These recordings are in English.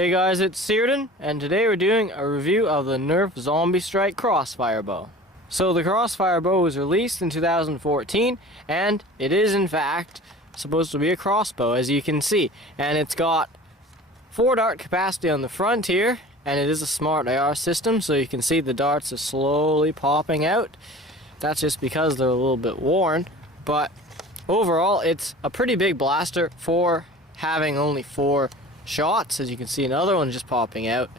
Hey guys, it's Searden, and today we're doing a review of the Nerf Zombie Strike Crossfire bow. So the Crossfire bow was released in 2014, and it is in fact supposed to be a crossbow, as you can see. And it's got 4 dart capacity on the front here, and it is a smart AR system, so you can see the darts are slowly popping out. That's just because they're a little bit worn, but overall it's a pretty big blaster for having only 4 shots. As you can see, another one just popping out,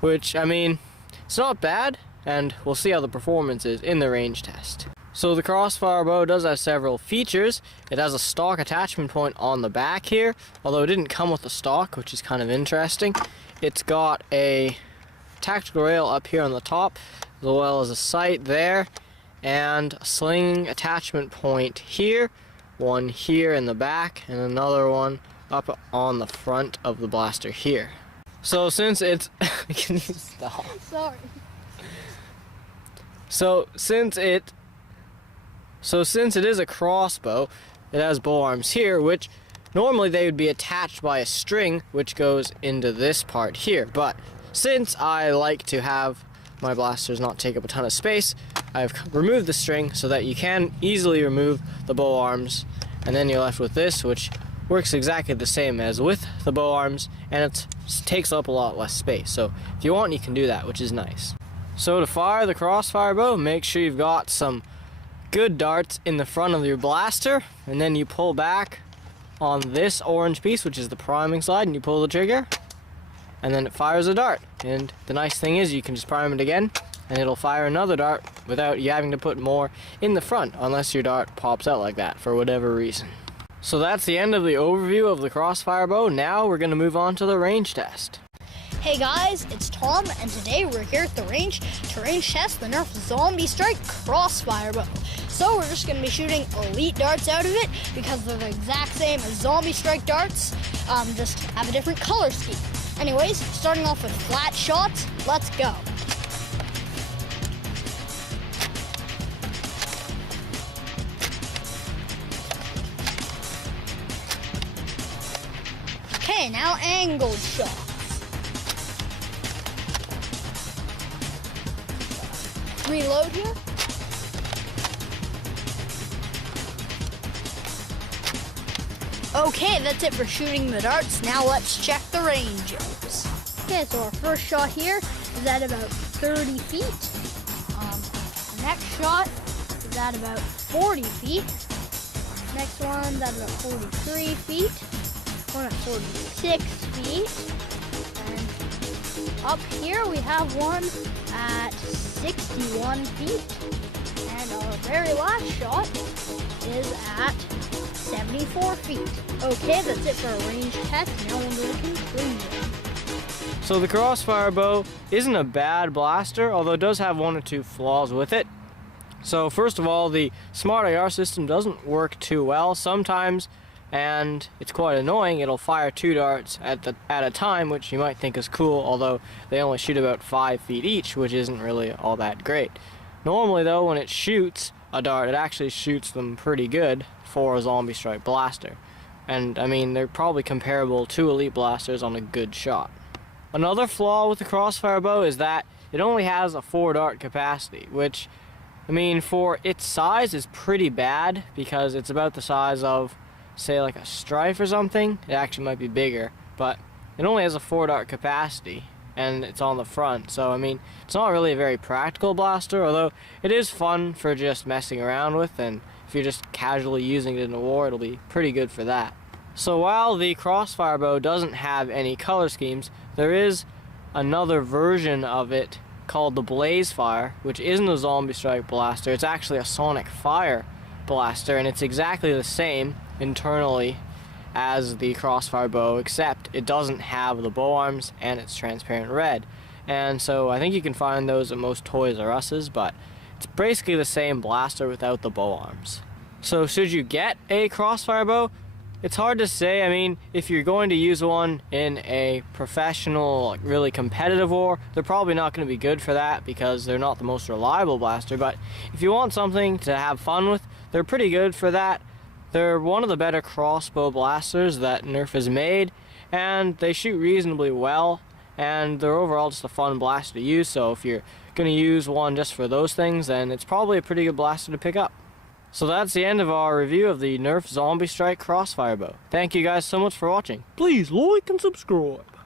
which, I mean, it's not bad, and we'll see how the performance is in the range test. So the Crossfire bow does have several features. It has a stock attachment point on the back here, although it didn't come with the stock, which is kind of interesting. It's got a tactical rail up here on the top, as well as a sight there, and a sling attachment point here, one here in the back, and another one up on the front of the blaster here. So since it's can you stop? Sorry. So since it is a crossbow, it has bow arms here, which normally they would be attached by a string which goes into this part here. But since I like to have my blasters not take up a ton of space, I've removed the string so that you can easily remove the bow arms, and then you're left with this, which works exactly the same as with the bow arms, and it takes up a lot less space. So if you want, you can do that, which is nice. So to fire the Crossfire bow, make sure you've got some good darts in the front of your blaster, and then you pull back on this orange piece, which is the priming slide, and you pull the trigger, and then it fires a dart. And the nice thing is you can just prime it again, and it'll fire another dart without you having to put more in the front, unless your dart pops out like that for whatever reason. So that's the end of the overview of the Crossfire bow. Now we're going to move on to the range test. Hey guys, it's Tom, and today we're here at the range to range test the Nerf Zombie Strike Crossfire bow. So we're just going to be shooting elite darts out of it because they're the exact same as Zombie Strike darts, just have a different color scheme. Anyways, starting off with flat shots, let's go. Okay, now angled shots. Reload here. Okay, that's it for shooting the darts. Now let's check the ranges. Okay, so our first shot here is at about 30 feet. The next shot is at about 40 feet. Next one's at about 43 feet. One at 46 feet, and up here we have one at 61 feet, and our very last shot is at 74 feet. Okay, that's it for a range test. Now we'll do a conclusion. So the Crossfire bow isn't a bad blaster, although it does have 1 or 2 flaws with it. So first of all, the smart AR system doesn't work too well sometimes, and it's quite annoying. It'll fire 2 darts at a time, which you might think is cool, although they only shoot about 5 feet each, which isn't really all that great. Normally though, when it shoots a dart, it actually shoots them pretty good for a Zombie Strike blaster. And I mean, they're probably comparable to elite blasters on a good shot. Another flaw with the Crossfire bow is that it only has a 4 dart capacity, which, I mean, for its size is pretty bad, because it's about the size of, say, like a Strife or something. It actually might be bigger, but it only has a 4 dart capacity, and it's on the front. So I mean, it's not really a very practical blaster, although it is fun for just messing around with, and if you're just casually using it in a war, it'll be pretty good for that. So while the Crossfire bow doesn't have any color schemes, there is another version of it called the Blaze Fire, which isn't a Zombie Strike blaster. It's actually a Sonic Fire blaster, and it's exactly the same internally as the Crossfire bow, except it doesn't have the bow arms and it's transparent red. And so I think you can find those at most Toys R Us's, but it's basically the same blaster without the bow arms. So should you get a Crossfire bow? It's hard to say. I mean, if you're going to use one in a professional, like, really competitive war, they're probably not going to be good for that because they're not the most reliable blaster. But if you want something to have fun with, they're pretty good for that. They're one of the better crossbow blasters that Nerf has made, and they shoot reasonably well, and they're overall just a fun blaster to use. So if you're going to use one just for those things, then it's probably a pretty good blaster to pick up. So that's the end of our review of the Nerf Zombie Strike Crossfire bow. Thank you guys so much for watching. Please like and subscribe.